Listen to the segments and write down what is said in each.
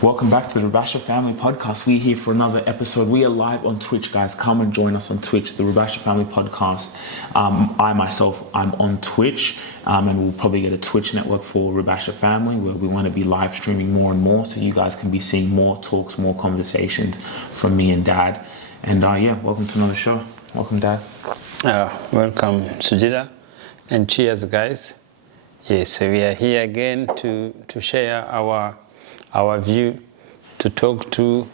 Welcome back to the Rubasha Family Podcast. We're here for another episode. We are live on Twitch, guys. Come and join us on Twitch, the Rubasha Family Podcast. I'm on Twitch, and we'll probably get a Twitch network for Rubasha Family where we want to be live streaming more and more so you guys can be seeing more talks, more conversations from me and Dad. And welcome to another show. Welcome, Dad. Welcome, Sujita, and cheers, guys. Yes, so we are here again to share our view, to talk to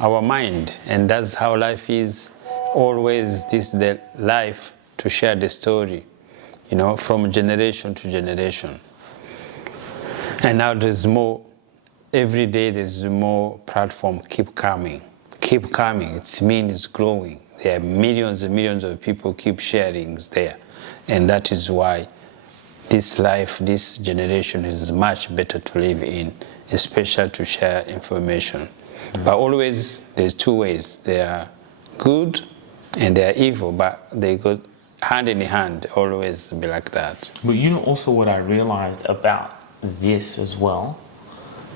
our mind, and that's how life is. Always this the life to share the story, from generation to generation. And now there's more. Every day there's more platform. Keep coming. It means it's growing. There are millions and millions of people keep sharing there, and that is why this life, this generation is much better to live in, especially to share information. But always there's two ways. They are good and they are evil, but they go hand in hand, always be like that. But also what I realized about this as well,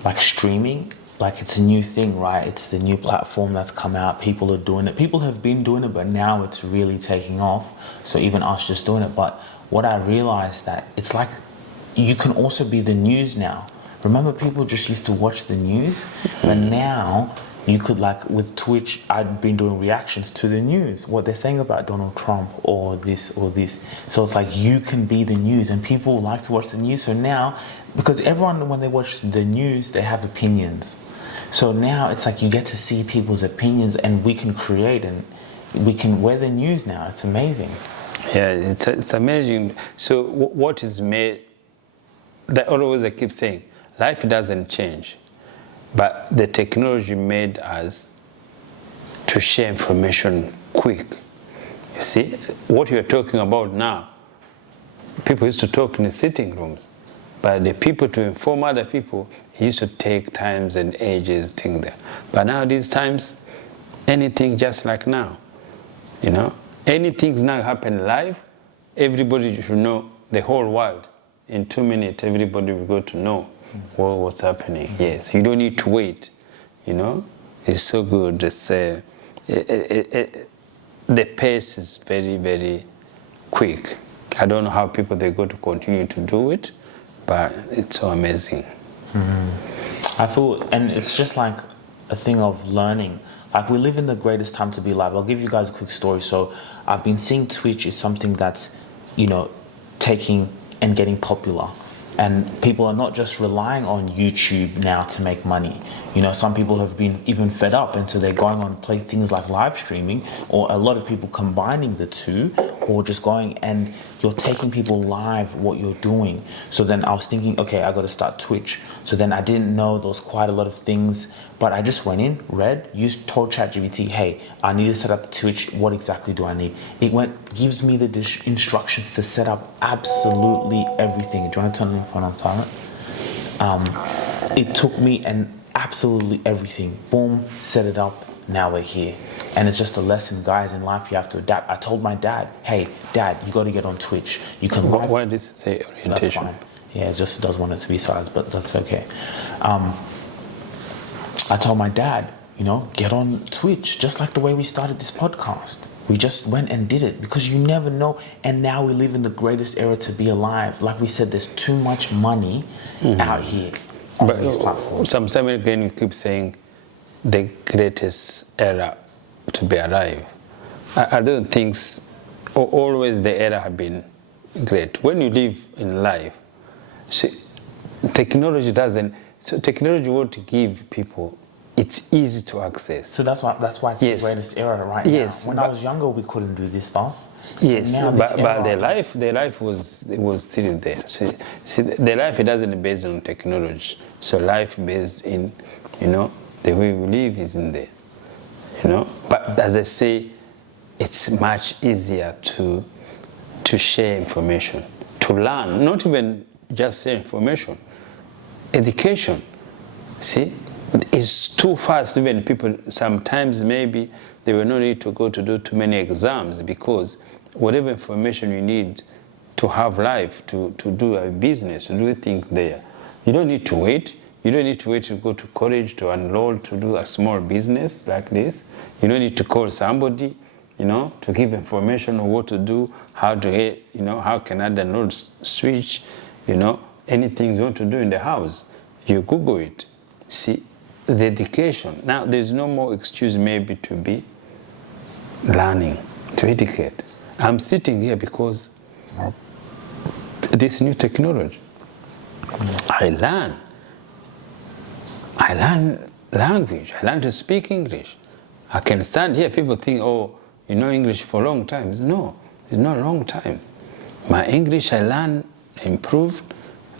like streaming, like it's a new thing, right? It's the new platform that's come out. People are doing it. People have been doing it, but now it's really taking off. So even us just doing it. But what I realized that it's like you can also be the news now. Remember, people just used to watch the news, but now you could, like with Twitch, I've been doing reactions to the news, what they're saying about Donald Trump or this or this. So it's like you can be the news, and people like to watch the news. So now, because everyone, when they watch the news, they have opinions. So now it's like you get to see people's opinions, and we can create, and we're the news now. It's amazing. Yeah, it's amazing. So what is made, that always I keep saying, life doesn't change, but the technology made us to share information quick. You see, what you're talking about now, people used to talk in the sitting rooms, but the people to inform other people, it used to take times and ages, thing there. But now these times, anything just like now, anything now happen live, everybody should know, the whole world. In 2 minutes, everybody will go to know what's happening. Yes, you don't need to wait. It's so good. It's, the pace is very, very quick. I don't know how people they're going to continue to do it, but it's so amazing. I feel, and it's just like a thing of learning. Like we live in the greatest time to be alive. I'll give you guys a quick story. So I've been seeing Twitch is something that's, taking and getting popular. And people are not just relying on YouTube now to make money. Some people have been even fed up, and so they're going on play things like live streaming, or a lot of people combining the two, or just going and you're taking people live what you're doing. So then I was thinking, okay, I got to start Twitch. So then I didn't know there was quite a lot of things, but I just went in, told ChatGPT, hey, I need to set up Twitch. What exactly do I need? It gives me the instructions to set up absolutely everything. Do you want to turn the phone on silent? It took me and absolutely everything. Boom, set it up. Now we're here. And it's just a lesson, guys. In life, you have to adapt. I told my dad, hey, Dad, you got to get on Twitch. You can. Why does it say orientation? That's fine. Yeah, it just does want it to be silenced, but that's okay. I told my dad, get on Twitch, just like the way we started this podcast. We just went and did it because you never know. And now we live in the greatest era to be alive. Like we said, there's too much money out here on these platforms. Sometimes again, you keep saying the greatest era to be alive. I don't think always the era have been great. When you live in life, technology doesn't. So technology won't give people. It's easy to access. So that's why it's the greatest era right now. When I was younger, we couldn't do this stuff. Yes, so but their life was still there. So see, their life it doesn't based on technology. So life based in, the way we live isn't there. But as I say, it's much easier to share information, to learn, not even just share information, education. See, it's too fast. Even people sometimes maybe they will not need to go to do too many exams because whatever information you need to have life, to do a business, to do things there, you don't need to wait. You don't need to wait to go to college to enroll to do a small business like this. You don't need to call somebody, to give information on what to do, how to, how can I download switch, anything you want to do in the house. You Google it. See, the education. Now, there's no more excuse maybe to be learning, to educate. I'm sitting here because this new technology. I learn language. I learn to speak English. I can stand here. People think, oh, you know English for a long time. No, it's not a long time. My English I learn, improved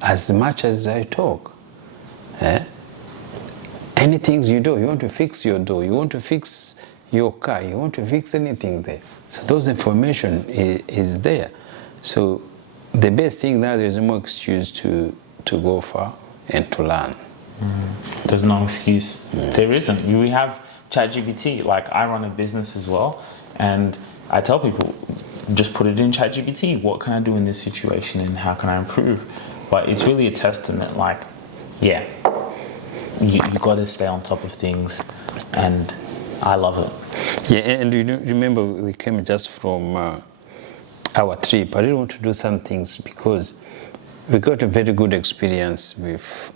as much as I talk. Anything you do, you want to fix your door, you want to fix your car, you want to fix anything there. So those information is there. So the best thing now, there's no more excuse to go far and to learn. There's no excuse. There isn't. We have ChatGPT. Like, I run a business as well, and I tell people, just put it in ChatGPT. What can I do in this situation, and how can I improve? But it's really a testament. Like, yeah, you got to stay on top of things, and I love it. Yeah, and you remember we came just from our trip. I didn't want to do some things because we got a very good experience with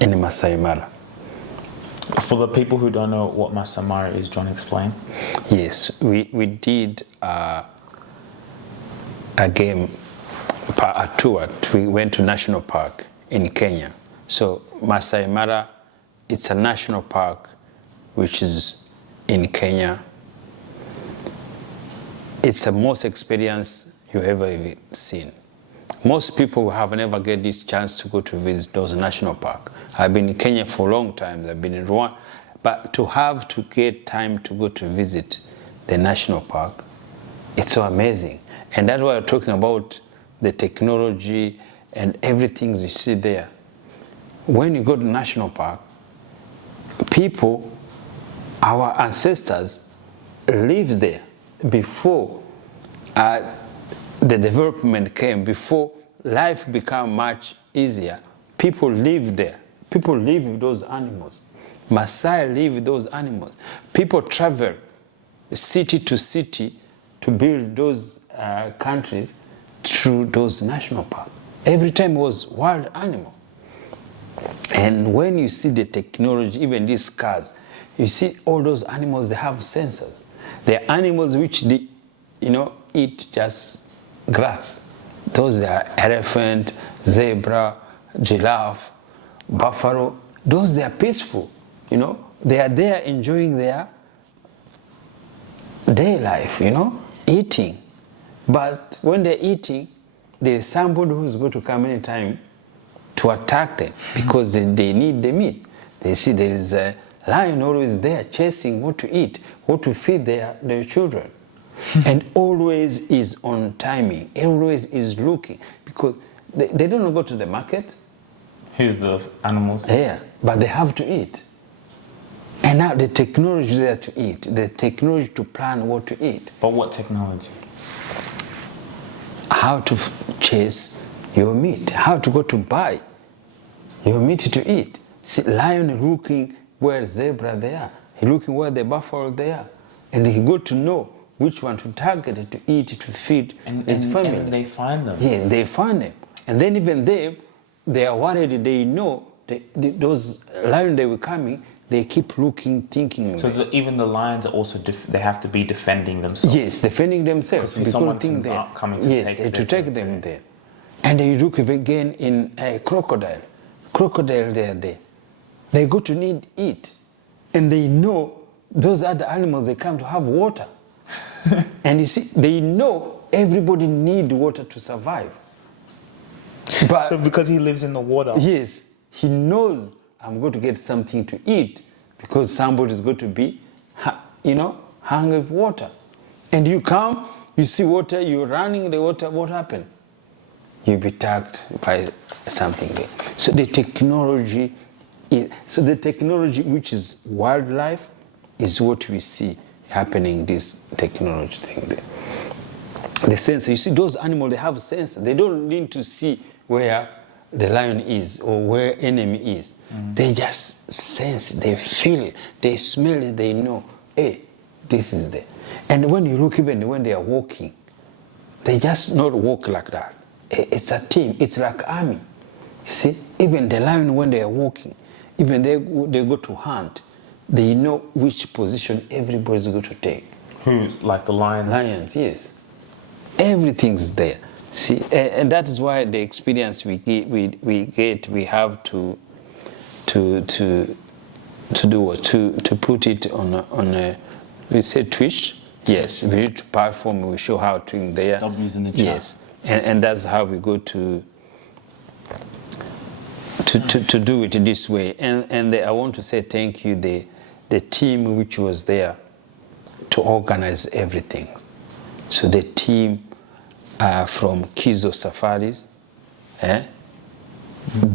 in Masai Mara. For the people who don't know what Masai Mara is, John, explain. Yes, we did a tour. We went to National Park in Kenya. So Masai Mara, it's a national park which is in Kenya. It's the most experience you ever seen. Most people have never get this chance to go to visit those national parks. I've been in Kenya for a long time. I've been in Rwanda. But to get time to go to visit the national park, it's so amazing. And that's why we're talking about the technology and everything you see there. When you go to national park, people, our ancestors, lived there before the development came, before life became much easier. People lived there. People live with those animals. Maasai live with those animals. People travel city to city to build those countries through those national parks. Every time it was wild animal. And when you see the technology, even these cars, you see all those animals, they have sensors. They're animals which they, eat just grass. Those are elephant, zebra, giraffe, buffalo. Those, they are peaceful. They are there enjoying their day life, eating. But when they're eating, there's somebody who's going to come anytime to attack them because they need the meat. They see there is a lion always there chasing what to eat, what to feed their children. And always is on timing, always is looking, because they don't go to the market. Who's the animals? Yeah, but they have to eat. And now the technology there to eat, the technology to plan what to eat. But what technology? How to chase your meat, how to go to buy your meat to eat. See, lion looking where zebra they are, he looking where the buffalo they are, and he got to know which one to target to eat, to feed his family. And they find them. Yeah, they find them. And then even they are worried, they know those lions they were coming, they keep looking, thinking. So even the lions are also, they have to be defending themselves. Yes, defending themselves. Because someone think they're coming to take them there. And they look again in a crocodile. Crocodile, they are there. They go to need eat. And they know those other animals, they come to have water. And you see, they know everybody need water to survive. But so because he lives in the water. Yes, he knows I'm going to get something to eat because somebody is going to be, hungry with water. And you come, you see water, you're running the water, what happened? You'll be attacked by something there. So the technology which is wildlife is what we see happening, this technology thing there. The sensor, you see those animals, they have a sensor. They don't need to see where the lion is or where enemy is. They just sense, they feel it, they smell it, they know, hey, this is there. And when you look, even when they are walking, they just not walk like that. It's a team, it's like army. You see, even the lion when they are walking, even they go to hunt, they know which position everybody's going to take. Who, like the lions? Lions, yes. Everything's there. See, and that is why the experience we have to do what? To put it on a we say Twitch. Yes, we need to perform. We show how to there. W's in the chat. Yes, and that's how we go to do it this way. And I want to say thank you the team which was there to organize everything. So the team from Kizo Safaris,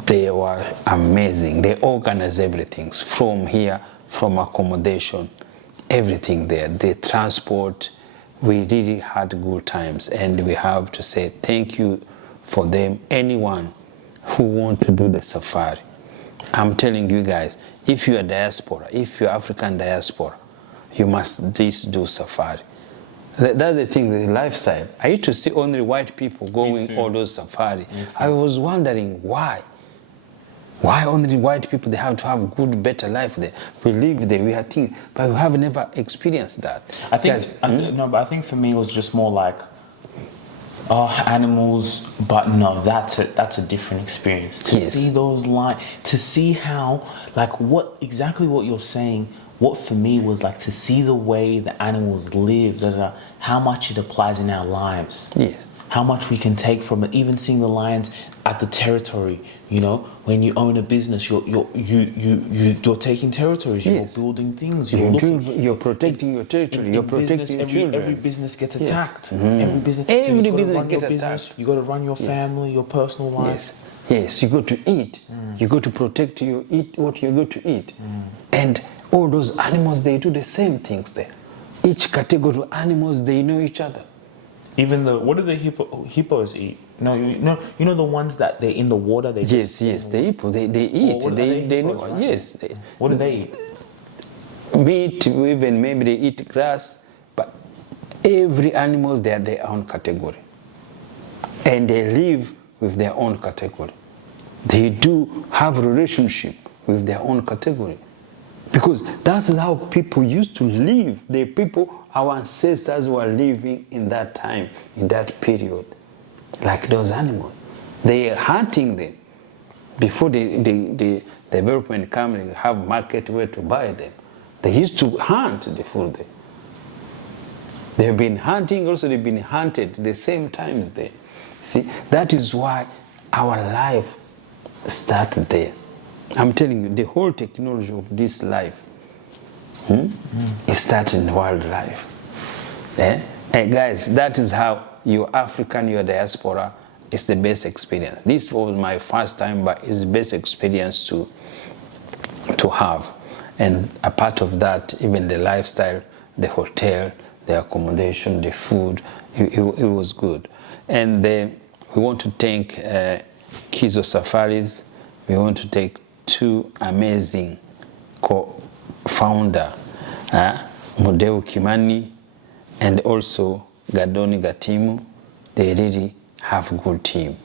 they were amazing. They organized everything from here, from accommodation, everything there. The transport, we really had good times, and we have to say thank you for them. Anyone who want to do the safari, I'm telling you guys, if you are diaspora, if you're African diaspora, you must just do safari. That's the thing, the lifestyle. I used to see only white people going all those safari. I was wondering why. Why only white people, they have to have good, better life there. We live there, we are things, but we have never experienced that. I think for me it was just more like, animals, but no, that's a different experience. To see those to see how, like exactly what you're saying, what for me was like to see the way the animals live, how much it applies in our lives. Yes. How much we can take from it, even seeing the lions at the territory. You know, when you own a business, you're taking territories. You're building things. You're protecting your territory. You're protecting your children. Every business gets attacked. Every business gets attacked. You got to run your family, your personal life. Yes. You got to eat. You got to protect eat what you got to eat. And all those animals, they do the same things there. Each category of animals, they know each other. Even what do the hippos eat? No, you know the ones that they're in the water. They the hippo they eat. They know. Right? Yes. What do they eat? Meat, even maybe they eat grass. But every animal, they are their own category, and they live with their own category. They do have relationship with their own category, because that is how people used to live. The people. Our ancestors were living in that time, in that period, like those animals. They are hunting them. Before the development come, they have market where to buy them. They used to hunt the food there. They've been hunting, also they've been hunted the same times there. See, that is why our life started there. I'm telling you, the whole technology of this life, it starts in wildlife. And guys, that is how you're African, you're diaspora, it's the best experience. This was my first time, but it's the best experience to have. And a part of that, even the lifestyle, the hotel, the accommodation, the food, it was good. And we want to thank Kizo Safaris. We want to thank two amazing co-founder, Modeu Kimani and also Gadoni Gatimu. They really have a good team.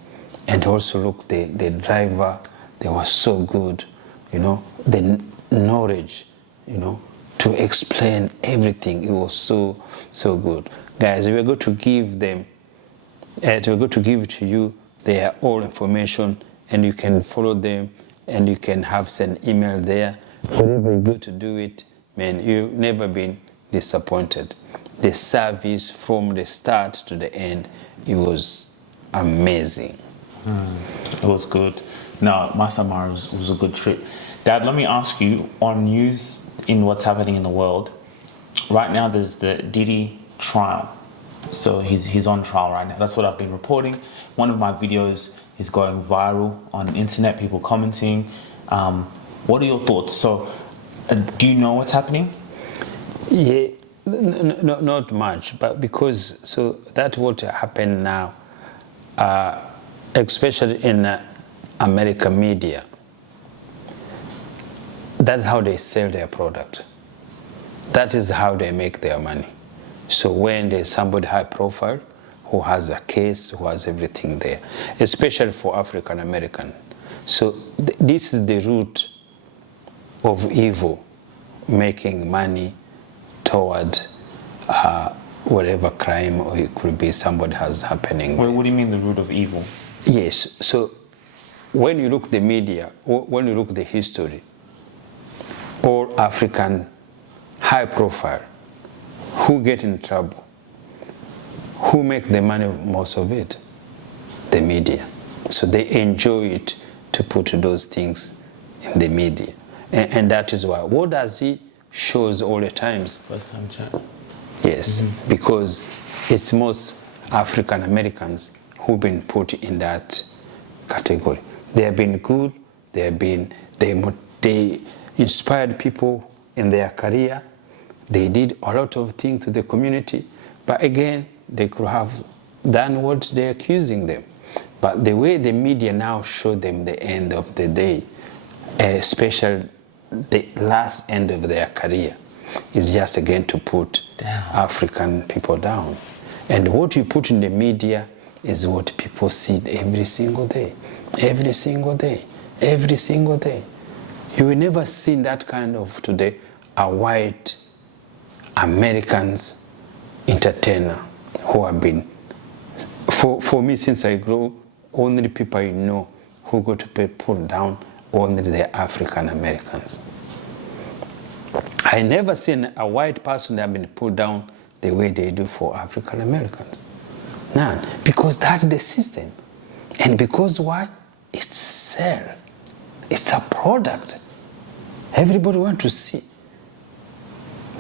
And also look, the driver, they were so good, you know, the knowledge, you know, to explain everything. It was so good. Guys, we're going to give them, we're going to give it to you. They are all information, and you can follow them, and you can have send email there. Whatever you go to do it, man, you've never been disappointed. The service from the start to the end, it was amazing. It was good. No, Masamara was a good trip. Dad, let me ask you, on news in what's happening in the world, right now there's the Diddy trial. So he's on trial right now. That's what I've been reporting. One of my videos is going viral on the internet, people commenting. What are your thoughts? So, do you know what's happening? Yeah, no, not much, but because, so that's what happened now, especially in American media, that's how they sell their product. That is how they make their money. So when there's somebody high profile who has a case, who has everything there, especially for African American. So this is the root of evil, making money toward whatever crime or it could be somebody has happening. Wait, what do you mean the root of evil? Yes, so when you look the media, when you look the history, all African high profile, who get in trouble, who make the money most of it? The media. So they enjoy it to put those things in the media. And that is why. What does he shows all the times? First time chat. Yes, because it's most African Americans who've been put in that category. They have been good, they inspired people in their career, they did a lot of things to the community, but again, they could have done what they're accusing them. But the way the media now show them the end of the day, especially the last end of their career, is just again to put African people down. And what you put in the media is what people see every single day, every single day, every single day. You will never see that kind of today, a white Americans entertainer who have been, for me since I grew, only people I know who go to be pulled down, only the African Americans. I never seen a white person that have been pulled down the way they do for African Americans. None. Because that's the system. And because why? It's sell. It's a product. Everybody wants to see.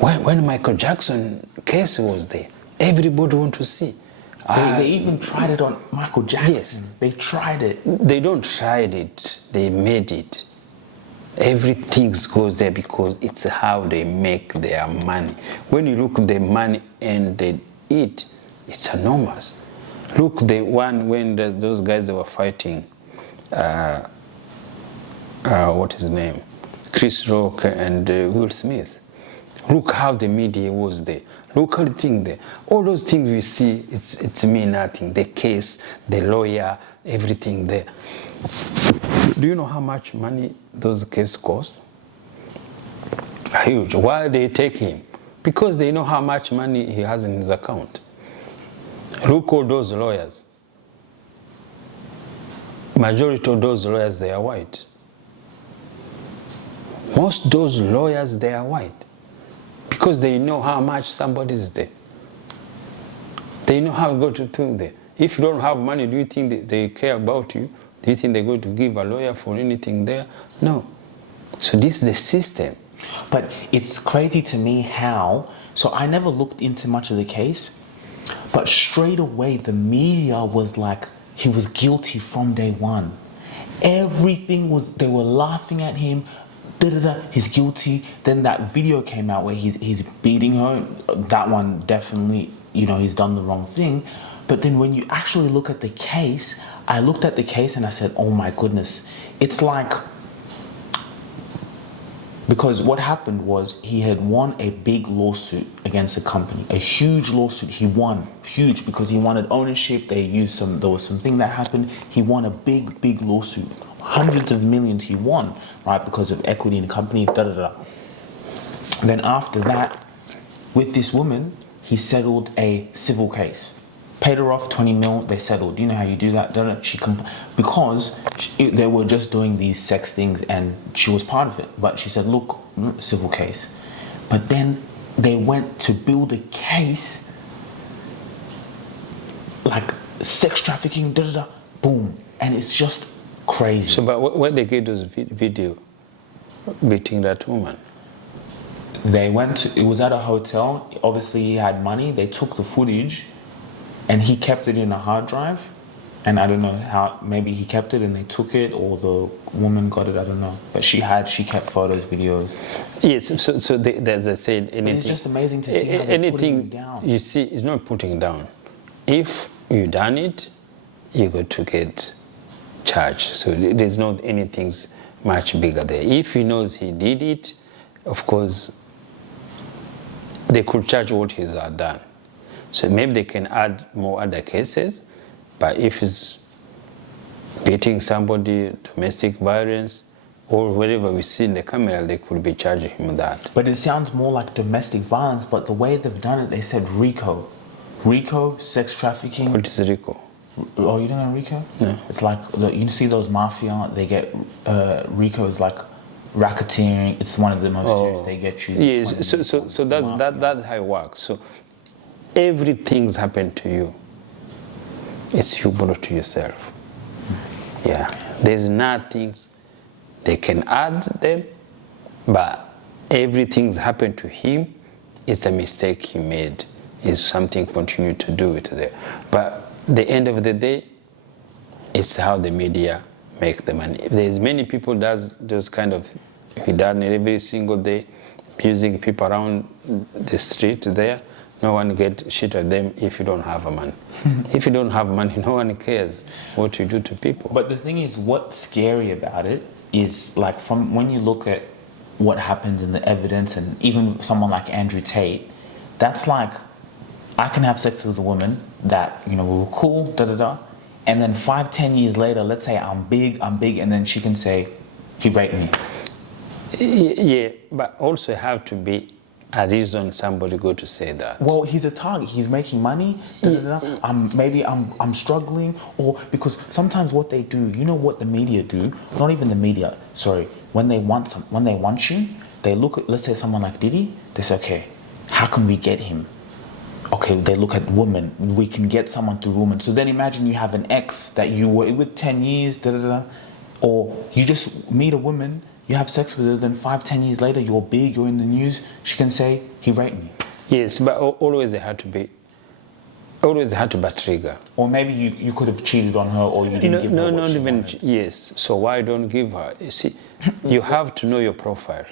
When Michael Jackson case was there, everybody wants to see. They even tried it on Michael Jackson. Yes. They tried it. They don't try it, they made it. Everything goes there because it's how they make their money. When you look at the money and they eat, it's enormous. Look, the one when those guys that were fighting, what is his name? Chris Rock and Will Smith. Look how the media was there. Look at the thing there. All those things we see, it's mean nothing. The case, the lawyer, everything there. Do you know how much money those cases cost? Huge. Why they take him? Because they know how much money he has in his account. Look all those lawyers. Majority of those lawyers, they are white. Most of those lawyers, they are white. Because they know how much somebody is there. They know how to go to there. If you don't have money, do you think they care about you? Do you think they're going to give a lawyer for anything there? No. So this is the system. But it's crazy to me how, so I never looked into much of the case, but straight away the media was like, he was guilty from day one. Everything was, they were laughing at him, he's guilty. Then that video came out where he's beating her. That one definitely, he's done the wrong thing. But then when you actually look at the case, I looked at the case and I said, oh my goodness. It's like, because what happened was he had won a big lawsuit against a company, a huge lawsuit. He won, huge, because he wanted ownership. There was something that happened. He won a big lawsuit. Hundreds of millions he won, right, because of equity in the company, Then after that, with this woman, he settled a civil case. Paid her off 20 mil, they settled. Do you know how you do that? Because they were just doing these sex things and she was part of it. But she said, look, civil case. But then they went to build a case, like sex trafficking, boom. And it's just crazy. So, but where they get those video beating that woman? They went to, it was at a hotel. Obviously he had money. They took the footage and he kept it in a hard drive. And I don't know how, maybe he kept it and they took it, or the woman got it, I don't know. But she kept photos, videos. Yes, so as I said, anything. It's just amazing to see how they're putting it down. You see, it's not putting down. If you done it, you got to get charge. So there's not anything much bigger there. If he knows he did it, of course, they could charge what he's done. So maybe they can add more other cases, but if it's beating somebody, domestic violence, or whatever we see in the camera, they could be charging him that. But it sounds more like domestic violence, but the way they've done it, they said RICO. RICO, sex trafficking. What is RICO? Oh, you don't know RICO? No. It's like, you see those mafia, they get, RICO is like racketeering. It's one of the most serious, they get you. Yes, so that's how it works. So everything's happened to you. It's you brought to yourself. Yeah, there's nothing they can add them, but everything's happened to him. It's a mistake he made. It's something continue to do it there. But the end of the day, it's how the media make the money. There's many people does those kind of, he done it every single day, abusing people around the street there. No one get shit at them if you don't have a money. If you don't have money, no one cares what you do to people. But the thing is, what's scary about it is, like, from when you look at what happens in the evidence, and even someone like Andrew Tate, that's like, I can have sex with a woman that, we were cool, and then 5-10 years later, let's say I'm big, and then she can say, he raped me. Yeah, but also have to be a reason somebody go to say that. Well, he's a target. He's making money. Maybe I'm struggling, or because sometimes what they do, what the media do? Not even the media. Sorry, when they want you, they look at, let's say, someone like Diddy. They say, okay, how can we get him? Okay, they look at women. We can get someone through women. So then imagine you have an ex that you were with 10 years, or you just meet a woman. You have sex with her, then 5-10 years later, you're big, you're in the news, she can say, he raped me. Yes, but always they had to be a trigger. Or maybe you could have cheated on her, or you didn't give her what not she even, wanted. yes. So why don't give her? You see, you have to know your profile.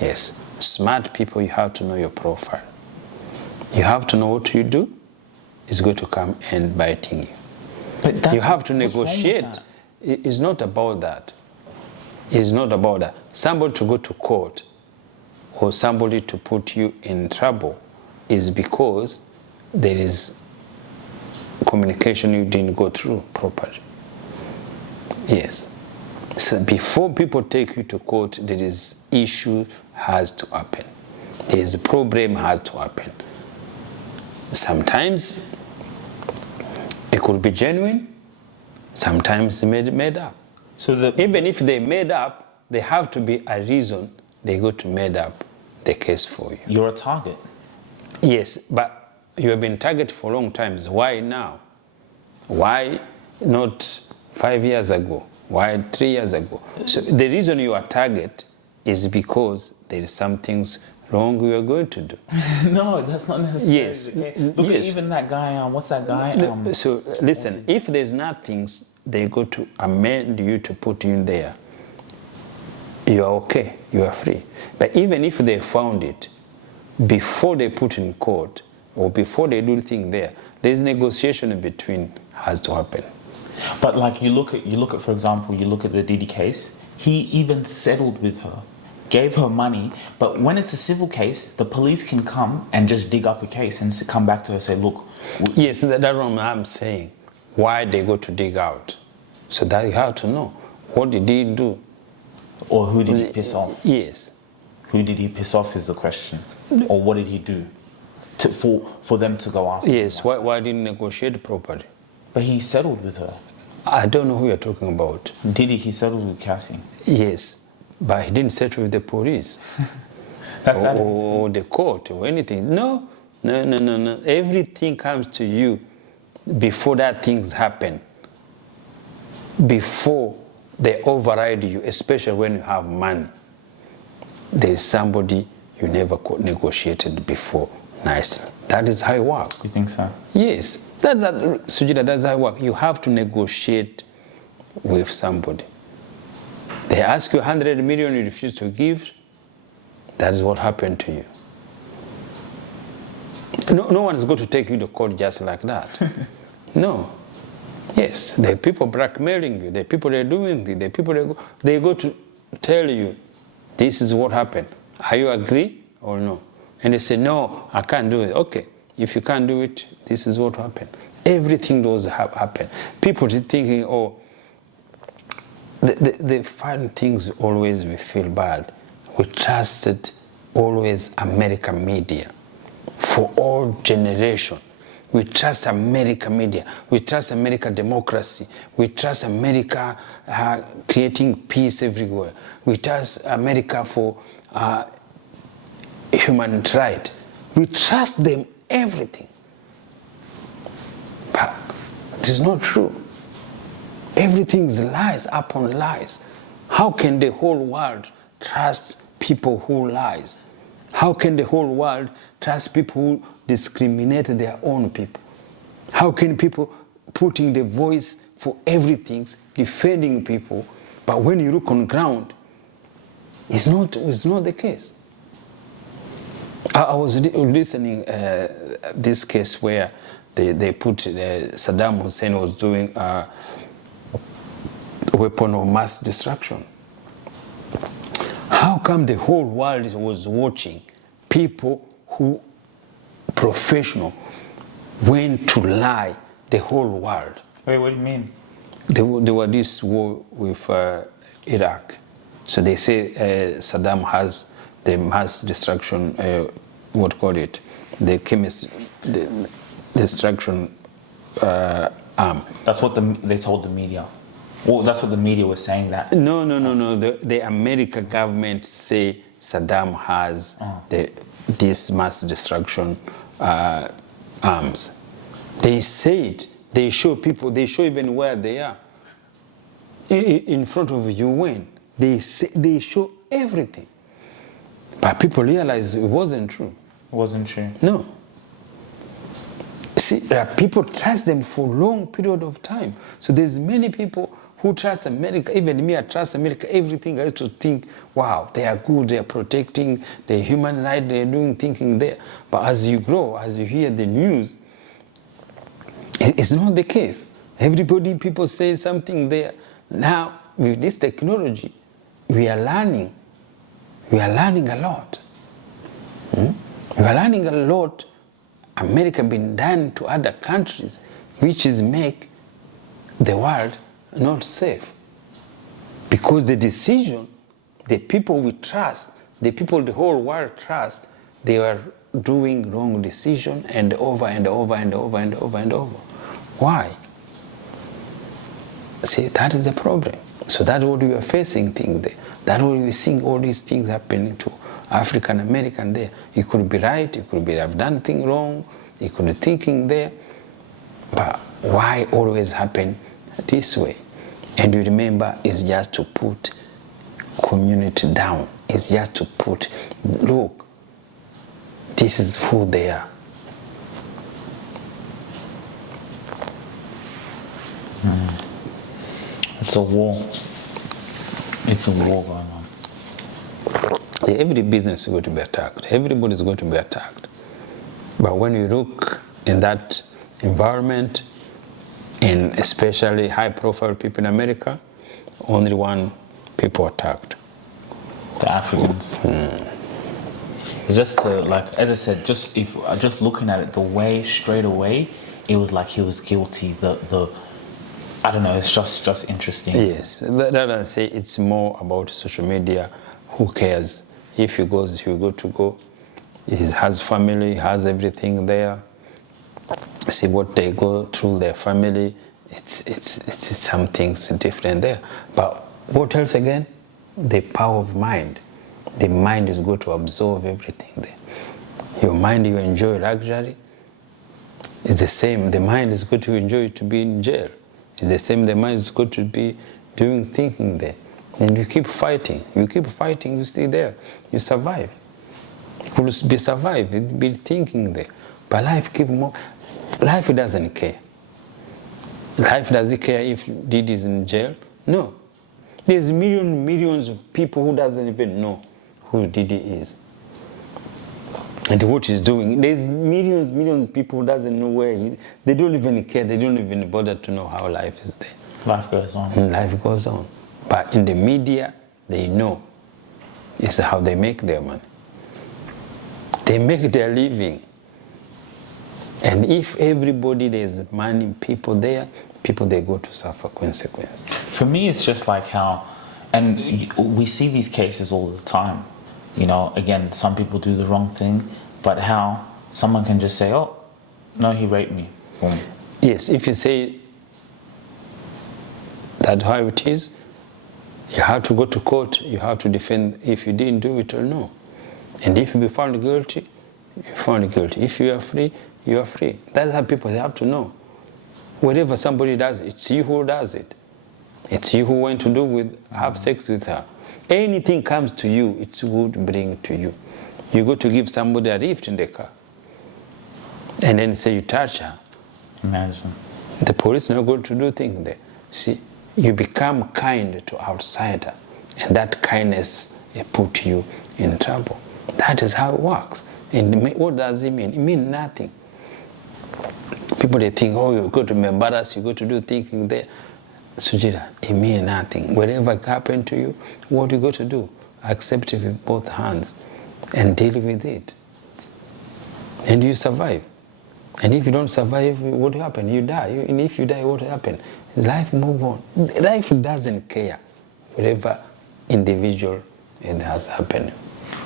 Yes, smart people, you have to know your profile. You have to know what you do is going to come and biting you. But you have to negotiate. It's not about that. It's not about that. Somebody to go to court or somebody to put you in trouble is because there is communication you didn't go through properly. Yes. So before people take you to court, there is issue has to happen. There is a problem has to happen. Sometimes it could be genuine. Sometimes made up. So even if they made up, they have to be a reason they go to made up the case for you. You're a target. Yes, but you have been targeted for a long time. Why now? Why not 5 years ago? Why 3 years ago? So the reason you are target is because there is some things wrong you are going to do. No, that's not necessarily yes. the case. Look at even that guy, what's that guy? So listen, if there's nothing, they go to amend you to put you in there, you are okay, you are free. But even if they found it, before they put in court, or before they do the thing there's negotiation in between has to happen. But like you look at, for example, you look at the Diddy case, he even settled with her, gave her money, but when it's a civil case, the police can come and just dig up a case and come back to her and say, look. Yes, that's what I'm saying. Why they go to dig out. So that you have to know. What did he do? Or who did he piss off? Yes. Who did he piss off is the question. Or what did he do for them to go after him? Yes, why didn't he negotiate properly? But he settled with her. I don't know who you're talking about. He settled with Cassie. Yes, but he didn't settle with the police. or the court or anything. No. Everything comes to you before that things happen. Before they override you, especially when you have money. There is somebody you never negotiated before nicely. That is how it works. You think so? Yes. Sujita, that's how it works. You have to negotiate with somebody. They ask you 100 million, you refuse to give. That is what happened to you. No one is going to take you to court just like that. No. Yes, there are people blackmailing you. There are people that are doing this. There are people that they go to tell you, this is what happened. Are you agree or no? And they say, no, I can't do it. Okay, if you can't do it, this is what happened. Everything does happen. People are thinking, oh, they find things always we feel bad. We trusted always American media for all generation. We trust American media. We trust American democracy. We trust America creating peace everywhere. We trust America for human rights. We trust them everything. But it is not true. Everything is lies upon lies. How can the whole world trust people who lies? How can the whole world trust people who discriminate their own people? How can people putting the voice for everything, defending people, but when you look on ground, it's not the case. I was listening this case where they put Saddam Hussein was doing a weapon of mass destruction. How come the whole world was watching people who professional went to lie the whole world? Wait, what do you mean? There were this war with Iraq. So they say Saddam has the mass destruction, the destruction arm. That's what they told the media. Well, that's what the media was saying that. No. The American government say Saddam has this mass destruction arms. They say it. They show people. They show even where they are. In front of UN, they show everything. But people realize it wasn't true. It wasn't true. No. See, people trust them for a long period of time. So there's many people who trust America. Even me, I trust America. Everything I used to think, wow, they are good, they are protecting the human rights, they are doing thinking there. But as you grow, as you hear the news, it's not the case. People say something there. Now, with this technology, we are learning. We are learning a lot. We are learning a lot. America been done to other countries, which is make the world not safe. Because the decision, the people we trust, the people the whole world trust, they are doing wrong decision and over and over and over and over and over. Why? See, that is the problem. So that's what we are facing things there. That's what we're seeing all these things happening to African American there. You could be right, you could have done things wrong, you could be thinking there. But why always happen this way? And you remember, it's just to put community down. It's just to put, look, this is who they are. It's a war. It's a war going on. Every business is going to be attacked. Everybody is going to be attacked. But when you look in that environment, and especially high-profile people in America, only one people attacked. The Africans. It's just like, as I said, just looking at it, the way straight away, it was like he was guilty. I don't know. It's just interesting. Yes, that I say it's more about social media. Who cares? If he goes, he will go. He has family, he has everything there. See what they go through their family. It's some things different there. But what else again? The power of mind. The mind is going to absorb everything there. Your mind, you enjoy luxury. It's the same. The mind is going to enjoy to be in jail. It's the same. The mind is going to be doing thinking there. And you keep fighting. You stay there. You survive. You will be survive. You'll be thinking there. But life keep more. Life doesn't care. Life doesn't care if Diddy is in jail. No. There's millions of people who doesn't even know who Diddy is. and what he's doing. There's millions of people who doesn't know where they don't even care. They don't even bother to know how life is there. Life goes on. Life goes on. But in the media, they know. It's how they make their money. They make their living. And if everybody, there's money, people there, people, they go to suffer consequences. For me, it's just like how, and we see these cases all the time. You know, again, some people do the wrong thing, but how someone can just say, oh, no, he raped me. Boom. Yes, if you say that's how it is, you have to go to court, you have to defend if you didn't do it or no. And if you be found guilty, you're found guilty. If you are free, you are free. That's how people have to know. Whatever somebody does, it's you who does it. It's you who went to have sex with her. Anything comes to you, it's good to bring to you. You go to give somebody a lift in the car, and then say you touch her. Imagine. The police are not going to do things there. See, you become kind to outsider, and that kindness put you in trouble. That is how it works. And what does it mean? It means nothing. People, they think, oh, you go to be embarrassed, you go to do thinking there. Sujira, it means nothing. Whatever happened to you, what you got to do? Accept it with both hands and deal with it. And you survive. And if you don't survive, what happen? You die. And if you die, what happen? Life move on. Life doesn't care whatever individual it has happened.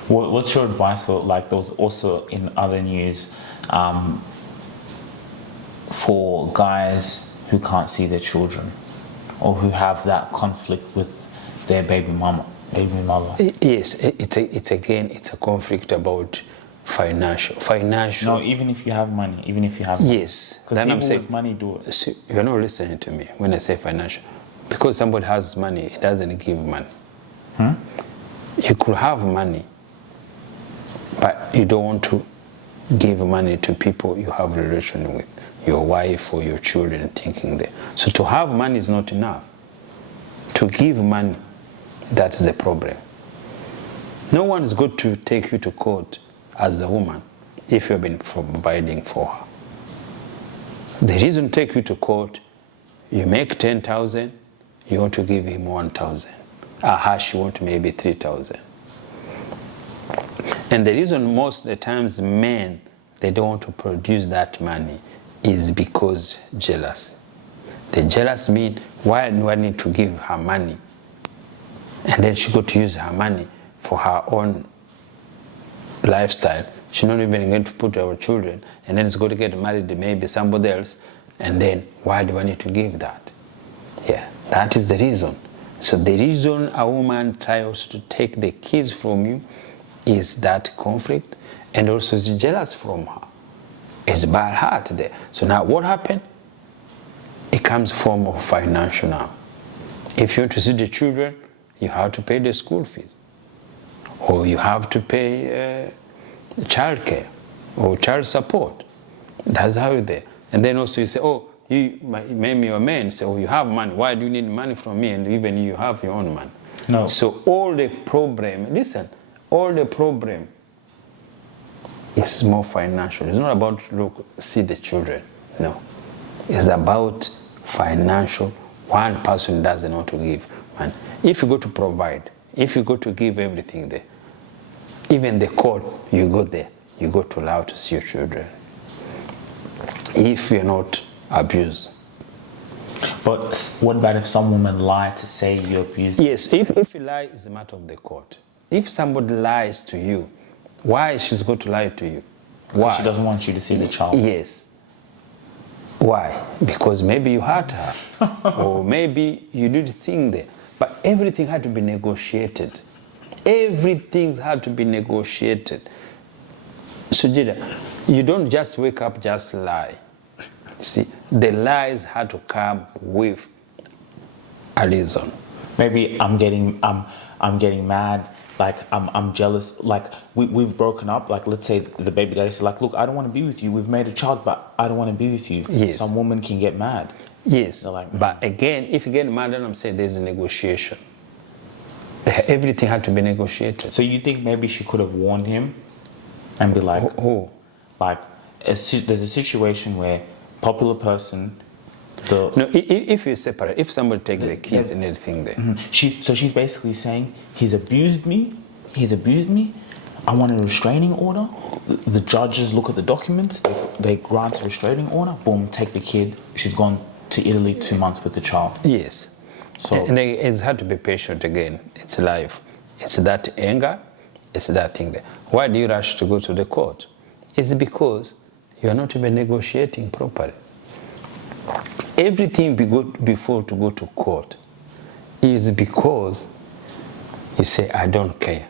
What's your advice for, like, there was also in other news, for guys who can't see their children or who have that conflict with their baby mother? Yes, it's a conflict about financial. No, even if you have money, Yes, because people with money do it. See, you're not listening to me when I say financial. Because somebody has money, it doesn't give money. You could have money, but you don't want to give money to people you have a relation with, your wife or your children, thinking there. So to have money is not enough. To give money, that's the problem. No one is going to take you to court as a woman if you've been providing for her. The reason take you to court, you make 10,000, you want to give him 1,000. She want maybe 3,000. And the reason most of the times men, they don't want to produce that money is because jealous. The jealous mean, why do I need to give her money? And then she got to use her money for her own lifestyle. She's not even going to put our children, and then it's going to get married to maybe somebody else, and then why do I need to give that? Yeah, that is the reason. So the reason a woman tries to take the kids from you is that conflict, and also is jealous from her. It's bad heart there. So now what happened? It comes form of financial now. If you want to see the children, you have to pay the school fees, or you have to pay child care or child support. That's how it's there. And then also you say, oh, maybe you're a man, say, oh, you have money. Why do you need money from me? And even you have your own money. No. So all the problem, listen, all the problem is more financial. It's not about, look, see the children. No. It's about financial. One person doesn't want to give money. If you go to provide, if you go to give everything there, even the court, you go there, you go to allow to see your children. If you're not abused. But what about if some woman lied to say you abused? Yes, if you lie, it's a matter of the court. If somebody lies to you, why she's going to lie to you? Why? She doesn't want you to see the child. Yes. Why? Because maybe you hurt her, or maybe you did a thing there. But everything had to be negotiated. Everything had to be negotiated. Sujida, you don't just wake up, just lie. See, the lies had to come with a reason. Maybe I'm getting mad. Like I'm jealous. Like we've broken up. Like let's say the baby daddy said, like, look, I don't want to be with you. We've made a child, but I don't want to be with you. Yes. Some woman can get mad. Yes. Like, but again, if you get mad, then I'm saying there's a negotiation. Everything had to be negotiated. So you think maybe she could have warned him? And be like, Who? like, there's a situation where popular person, the No, if you separate, if somebody take the kids and everything there. so she's basically saying he's abused me. I want a restraining order. The judges look at the documents. They grant a restraining order. Boom, take the kid. She's gone to Italy 2 months with the child. Yes. So And it's hard to be patient again. It's life. It's that anger. It's that thing there. Why do you rush to go to the court? It's because you are not even negotiating properly. Everything before to go to court is because you say, I don't care.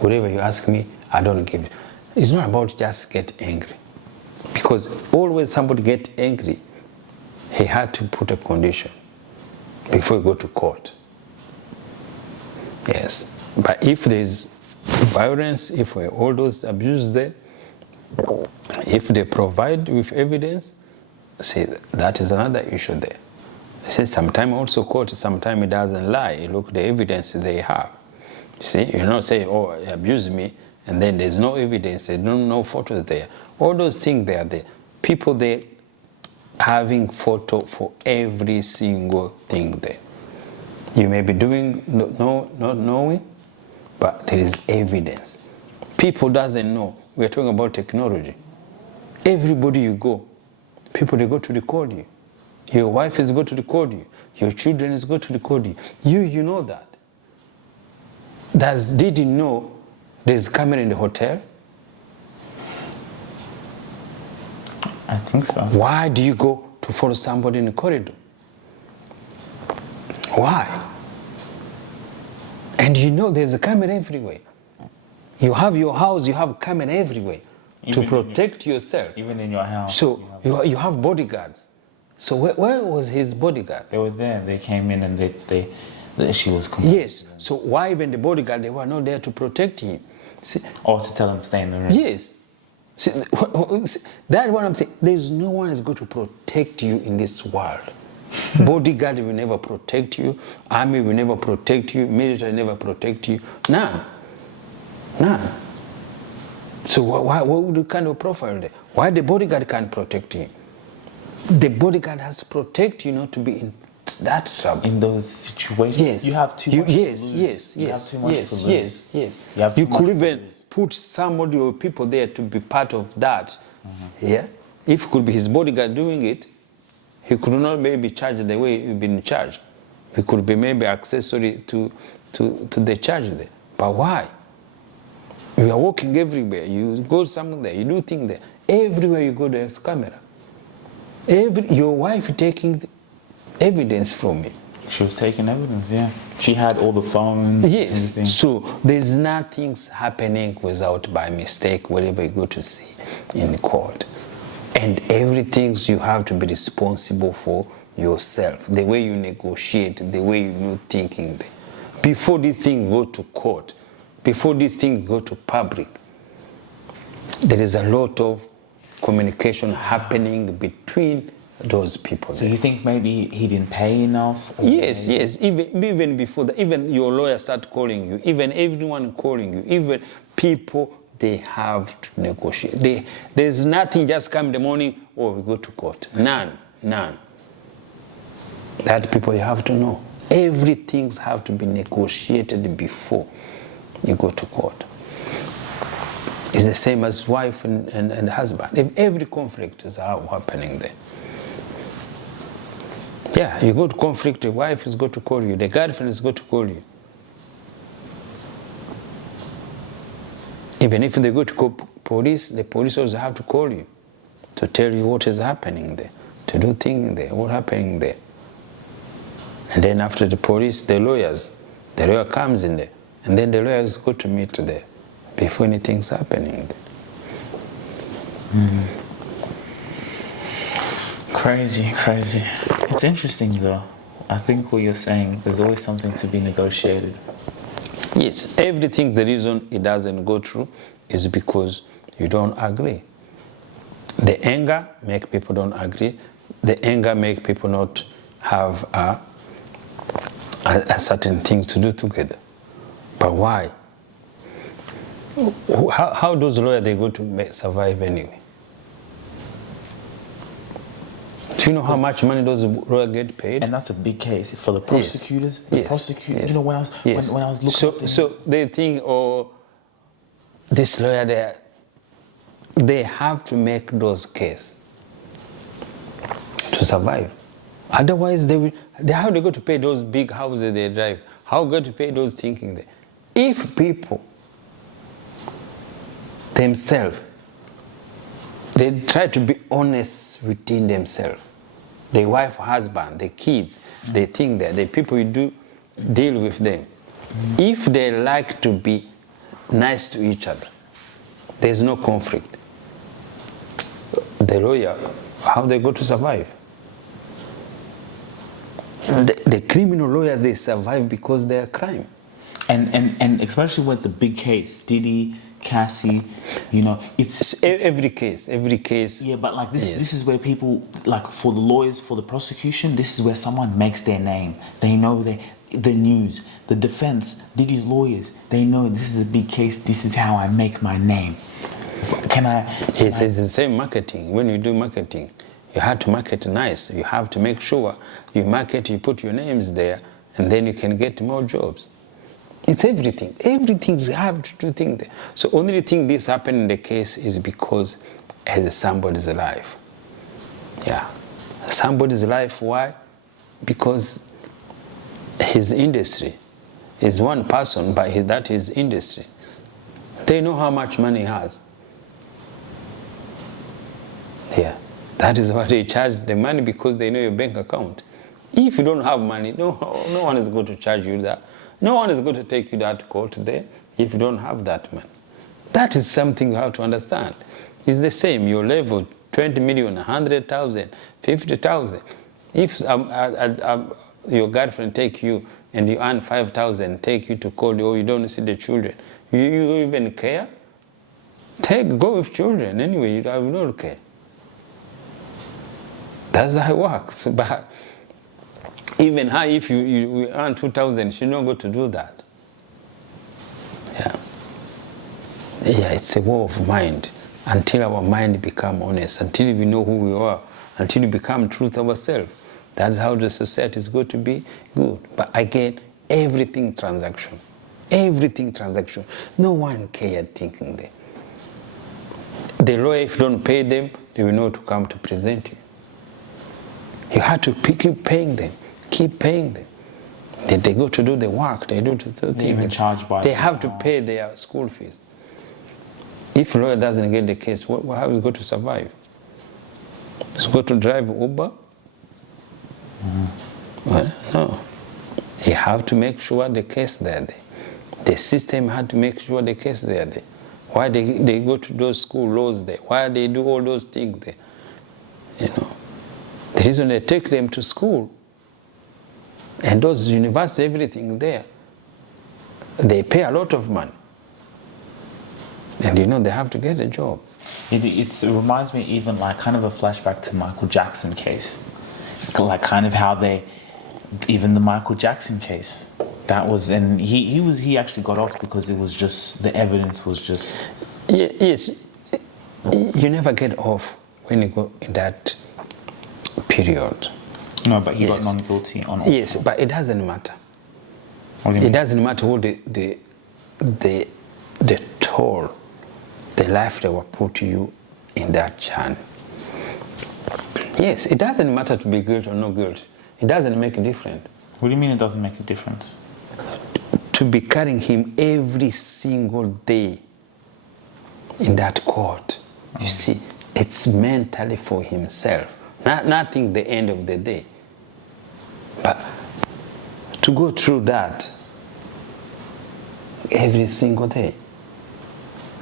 Whatever you ask me, I don't give it. It's not about just get angry. Because always somebody get angry, he had to put a condition before you go to court. Yes. But if there's violence, if all those abuse there, if they provide with evidence, see, that is another issue there. See, sometimes also court, sometimes it doesn't lie. You look at the evidence they have. See, you not say, oh, he abused me, and then there's no evidence, there's no photos there. All those things they are there. People there having photo for every single thing there. You may be doing, not knowing, but there is evidence. People doesn't know. We're talking about technology. Everybody you go, people they go to record you. Your wife is going to record you. Your children is going to record you. You know that. Does Diddy know there's camera in the hotel? I think so. Why do you go to follow somebody in the corridor? Why? And you know there's a camera everywhere. You have your house, you have camera everywhere to protect yourself. Even in your house. So you have bodyguards. So where was his bodyguards? They were there. They came in and she was Yes. So why even the bodyguard, they were not there to protect him? See, or to tell him to stay in the room. yes. See, that's one of the things. There's no one is going to protect you in this world. Bodyguard will never protect you. Army will never protect you. Military will never protect you. None. So what kind of profile there? Why the bodyguard can't protect you? The bodyguard has to protect you not to be in that trouble. In those situations, yes. You have too much to lose. Yes. You have too much to lose. Yes. You have too You much could to even lose. put somebody or people there to be part of that. Yeah. If it could be his bodyguard doing it, he could not maybe charge the way he's been charged. He could be maybe accessory to the charge there. But why? You are walking everywhere. You go somewhere, you do things there. Everywhere you go, there's camera. Your wife taking evidence from me. She was taking evidence, yeah. She had all the phones. Yes. Everything. So there's nothing happening without by mistake, whatever you go to see in court. And everything you have to be responsible for yourself. The way you negotiate, the way you thinking. Before this thing go to court, before this thing go to public, there is a lot of communication happening between those people. So you think maybe he didn't pay enough? Yes. Even before that, even your lawyer start calling you, even everyone calling you, even people, they have to negotiate. There's nothing just come in the morning, or we go to court. None. That people you have to know. Everything have to be negotiated before you go to court. It's the same as wife and husband. If every conflict is happening there. Yeah, you go to conflict, the wife is going to call you, the girlfriend is going to call you. Even if they go to call police, the police also have to call you to tell you what is happening there, to do things there, what's happening there. And then after the police, the lawyer comes in there, and then the lawyers go to meet there before anything's happening there. Crazy. It's interesting though. I think what you're saying, there's always something to be negotiated. Yes, everything, the reason it doesn't go through is because you don't agree. The anger make people don't agree. The anger make people not have a certain thing to do together. But why? How those lawyers they go to survive anyway? Do you know how much money those lawyers get paid? And that's a big case for the prosecutors. Yes. The Yes. prosecutors. Yes. You know, when I was Yes. when I was looking. So they think, oh, this lawyer they have to make those cases to survive. Otherwise, how they go to pay those big houses they drive? How go to pay those thinking there? If people themselves, they try to be honest within themselves, their wife, husband, the kids, they think that the people you do deal with them. If they like to be nice to each other, there's no conflict. The lawyer, how they go to survive? The criminal lawyers, they survive because they are crime. And especially with the big case, Diddy, Cassie, you know, it's every case. Yeah, but like this, Yes. this is where people, like for the lawyers, for the prosecution, this is where someone makes their name. They know the news, the defense, Diddy's lawyers. They know this is a big case. This is how I make my name. It's the same marketing. When you do marketing, you have to market nice. You have to make sure you market, you put your names there, and then you can get more jobs. It's everything. Everything you have to do things there. So only thing this happened in the case is because as somebody's life. Yeah. Somebody's life, why? Because his industry is one person, but that is industry. They know how much money he has. Yeah. That is why they charge the money, because they know your bank account. If you don't have money, no one is going to charge you that. No one is going to take you that court there if you don't have that money. That is something you have to understand. It's the same. Your level, 20 million, 100,000, 50,000. If your girlfriend take you and you earn 5,000, take you to court, or you don't see the children, you even care? Go with children anyway. You don't care. That's how it works. But even her, if you earn 2,000, she's not going to do that. Yeah, it's a war of mind. Until our mind become honest, until we know who we are, until we become truth ourselves. That's how the society is going to be good. But again, everything transaction. Everything transaction. No one cared thinking there. The lawyer, if you don't pay them, they will know to come to present you. You have to keep paying them. Keep paying them. They go to do the work. They do the things. even charged by They have to pay their school fees. If a lawyer doesn't get the case, how is he going to survive? He's going to drive Uber? Well, no. You have to make sure the case there. The system had to make sure the case there. Why they go to those school laws there? Why they do all those things there? You know, the reason they take them to school and those universities, everything there, they pay a lot of money. And you know, they have to get a job. It reminds me even like kind of a flashback to Michael Jackson case. Like kind of how even the Michael Jackson case, that was, and he actually got off because it was just, the evidence was just... Yes, you never get off when you go in that period. No, but he got non-guilty on all. Yes, but it doesn't matter. It doesn't matter what the toll, the life they will put to you in that channel. Yes, it doesn't matter to be guilty or no guilty. It doesn't make a difference. What do you mean it doesn't make a difference? To be carrying him every single day in that court, you see, it's mentally for himself. Nothing the end of the day. But to go through that every single day.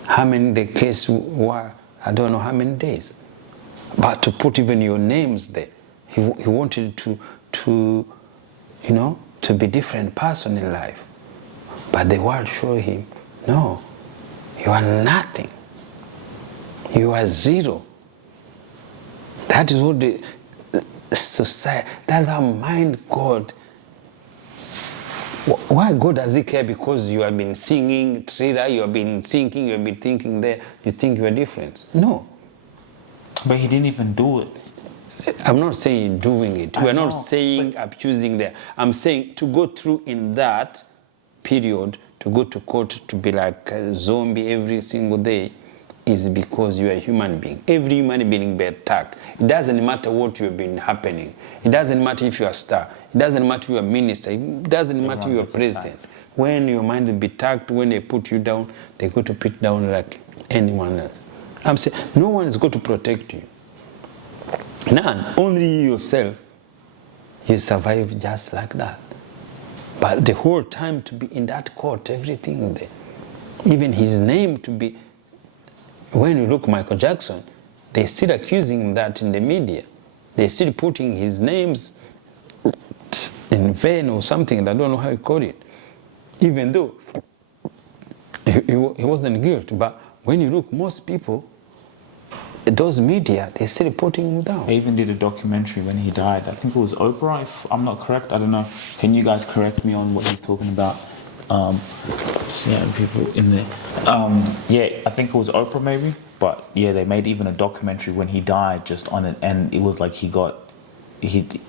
How many the case were, I don't know how many days. But to put even your names there, he wanted to be different person in life. But the world showed him, no, you are nothing. You are zero. That is what the society, that's how mind God Why God does he care because you have been singing Thriller, you have been singing, you have been thinking there, you think you are different? No. But he didn't even do it. I'm not saying doing it. We're not saying abusing there. I'm saying to go through in that period, to go to court, to be like a zombie every single day, is because you are a human being. Every human being be attacked. It doesn't matter what you've been happening. It doesn't matter if you're a star. It doesn't matter if you're a minister. It doesn't matter if you're a president. When your mind will be attacked, when they put you down, they go to put down like anyone else. I'm saying no one is going to protect you. None. Only you yourself. You survive just like that. But the whole time to be in that court, everything there. Even his name to be... When you look Michael Jackson, they still accusing him that in the media. They still putting his names in vain or something. I don't know how you call it. Even though he wasn't guilty. But when you look, most people, those media, they're still putting him down. They even did a documentary when he died. I think it was Oprah, if I'm not correct. I don't know. Can you guys correct me on what he's talking about? Yeah, people in there. Yeah, I think it was Oprah maybe. But yeah, they made even a documentary when he died just on it, and it was like it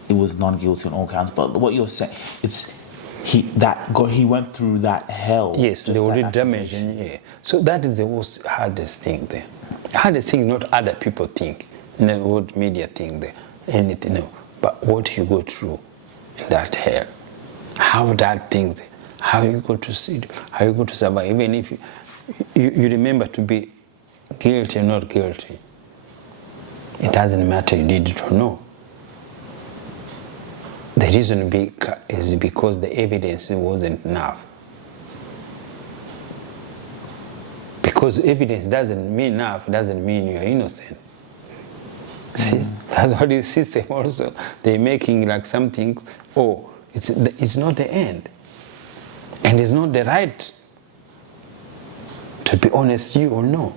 was non-guilty on all counts. But what you're saying, he went through that hell. Yes, they already damaged. Yeah. So that is the most hardest thing there. Hardest thing is not other people think, what media think there, anything, no. But what you go through in that hell, how that thing there, how you go to see it, how you go to survive, even if you remember to be guilty or not guilty. It doesn't matter you did it or no. The reason is because the evidence wasn't enough. Because evidence doesn't mean enough, doesn't mean you're innocent. See, that's what the system also, they're making like something, it's not the end. And it's not the right to be honest, you or no.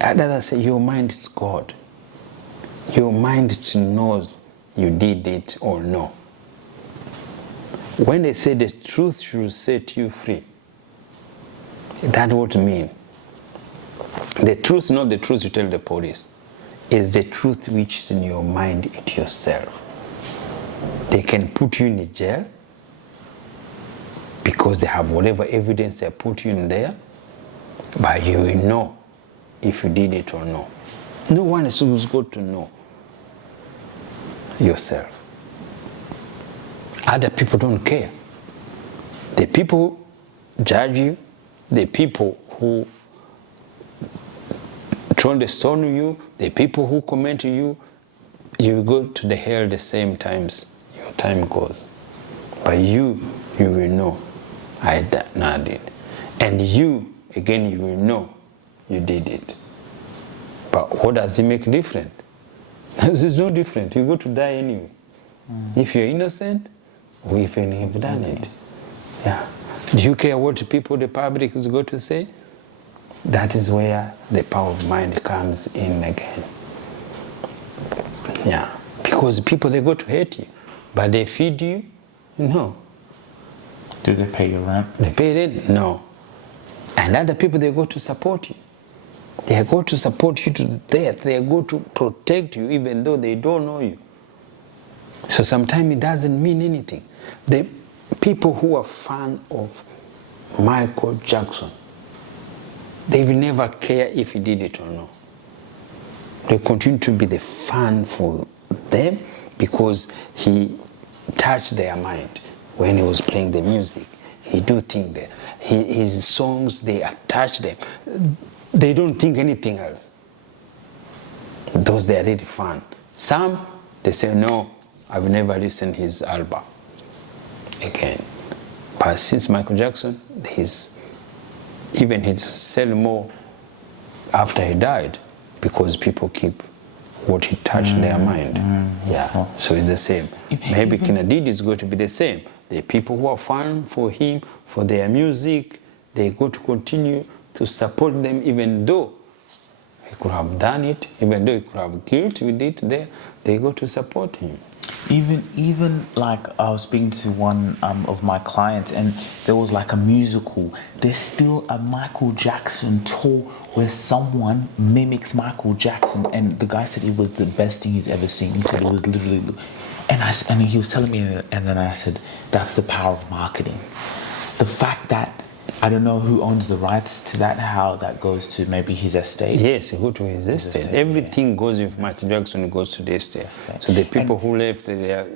I'd rather say your mind is God. Your mind knows you did it or no. When they say the truth should set you free, that's what I mean. The truth is not the truth you tell the police. It's the truth which is in your mind, it yourself. They can put you in jail because they have whatever evidence they put you in there, but you will know if you did it or no. No one is supposed to know yourself. Other people don't care. The people judge you, the people who throw the stone on you, the people who comment you, you go to the hell the same times your time goes. But you will know I did it. And you, again, you will know you did it. But what does it make different? There's no different. You go to die anyway. If you're innocent, or if you have done it. Yeah. Do you care what people, the public is going to say? That is where the power of mind comes in again. Yeah. Because people, they go to hate you. But they feed you? No. Do they pay your rent? They pay it? No. And other people, they go to support you. They go to support you to death. They go to protect you even though they don't know you. So sometimes it doesn't mean anything. The people who are fans of Michael Jackson, they will never care if he did it or not. They continue to be the fan for them because he touched their mind when he was playing the music. He do think that his songs, they attach them. They don't think anything else. Those they are really fun. Some, they say, no, I've never listened to his album again. But since Michael Jackson, even he'd sell more after he died because people keep what he touched their mind. Yeah, so it's the same. Maybe Diddy is going to be the same. The people who are fun for him, for their music, they go to continue to support them even though he could have done it, even though he could have guilt with it there, they go to support him. Even like I was speaking to one of my clients, and there was like a musical. There's still a Michael Jackson tour where someone mimics Michael Jackson, and the guy said it was the best thing he's ever seen. He said it was literally, and he was telling me, and then I said, that's the power of marketing. The fact that I don't know who owns the rights to that, how that goes to maybe his estate. Yes, it goes to his estate. Everything goes with Michael Jackson, goes to the estate. So the people who left, they are,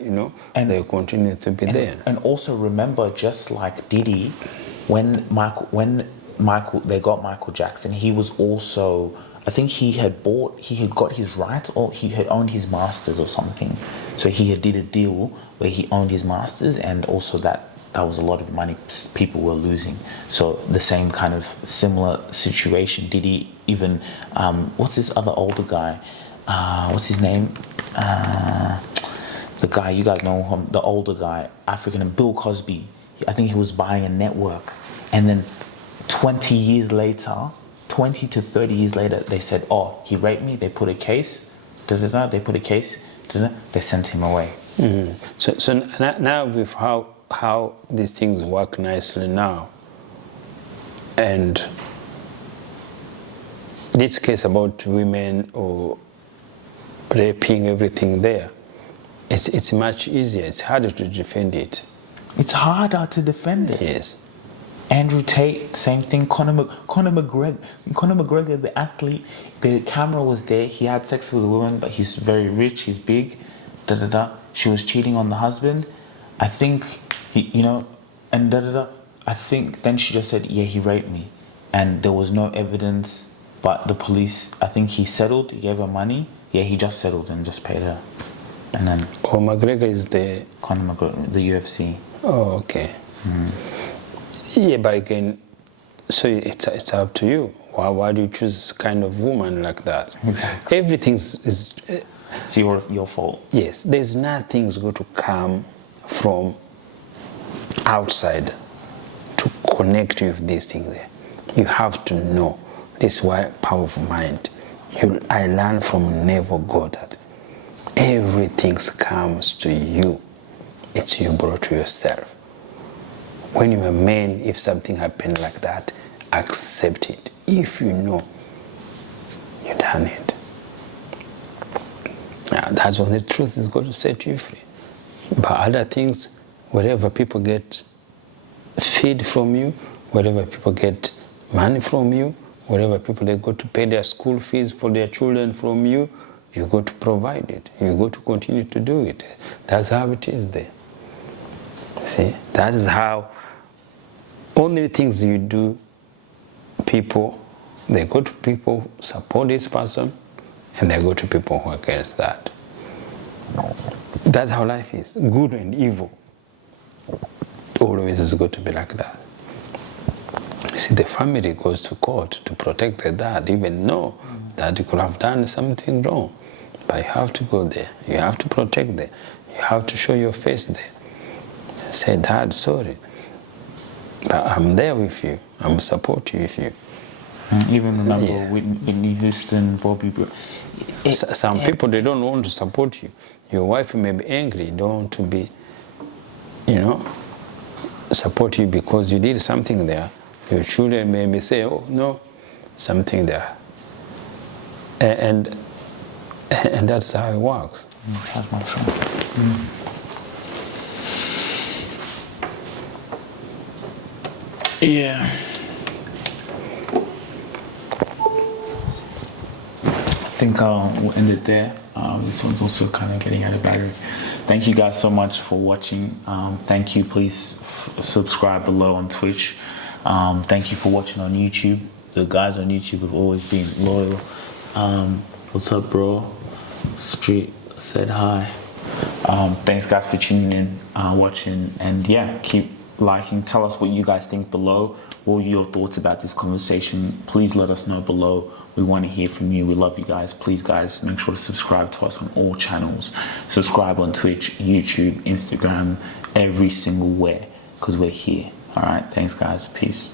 they continue to be there. And also remember, just like Diddy, when Michael they got Michael Jackson, he was also, I think he had got his rights, or he had owned his masters or something. So he had did a deal where he owned his masters, and also that was a lot of money people were losing. So the same kind of similar situation. Diddy even, what's this other older guy? What's his name? The guy, you guys know him, the older guy, African, and Bill Cosby. I think he was buying a network. And then 20 to 30 years later, they said, oh, he raped me. They put a case. They put a case. They sent him away. Mm-hmm. So now with how these things work nicely now, and this case about women or raping, everything there, it's much easier. It's harder to defend it. It's harder to defend it. Yes. Andrew Tate, same thing. Conor McGregor, the athlete, the camera was there. He had sex with a woman, but he's very rich. He's big. She was cheating on the husband. I think I think then she just said, yeah, he raped me, and there was no evidence. But the police, I think he settled. He gave her money. Yeah, he just settled and just paid her. And then. Oh, McGregor is the. Conor McGregor, the UFC. Oh, okay. Mm-hmm. Yeah, but again, so it's up to you. Why do you choose kind of woman like that? Exactly. Everything's it's your fault. Yes, there's nothing's going to come from outside to connect you with these things there. You have to know. This is why power of mind. I learned from Neville Goddard. Everything comes to you. It's you brought to yourself. When you're a man, if something happened like that, accept it. If you know you've done it. Now, that's when the truth is going to set you free. But other things, wherever people get feed from you, wherever people get money from you, wherever people they go to pay their school fees for their children from you, you go to provide it. You go to continue to do it. That's how it is there. See, that is how only things you do, people, they go to people, support this person, and they go to people who are against that. That's how life is, good and evil. Always is going to be like that. See, the family goes to court to protect the dad, even know that you could have done something wrong. But you have to go there. You have to protect them. You have to show your face there. Say, Dad, sorry. But I'm there with you. I'm supporting you with you. Even remember Whitney Houston, Bobby. Some people, they don't want to support you. Your wife may be angry, don't want to be, support you because you did something there. Your children may say, oh, no, something there. And that's how it works. That's my friend. Yeah. I think we'll end it there. This one's also kind of getting out of battery. Thank you guys so much for watching. Thank you. Please subscribe below on Twitch. Thank you for watching on YouTube. The guys on YouTube have always been loyal. What's up, bro? Street said hi. Thanks guys for tuning in, watching, and yeah, keep liking. Tell us what you guys think below. What are your thoughts about this conversation? Please let us know below. We want to hear from you. We love you guys. Please guys, make sure to subscribe to us on all channels. Subscribe on Twitch, YouTube, Instagram, every single where, because we're here. All right, thanks guys. Peace.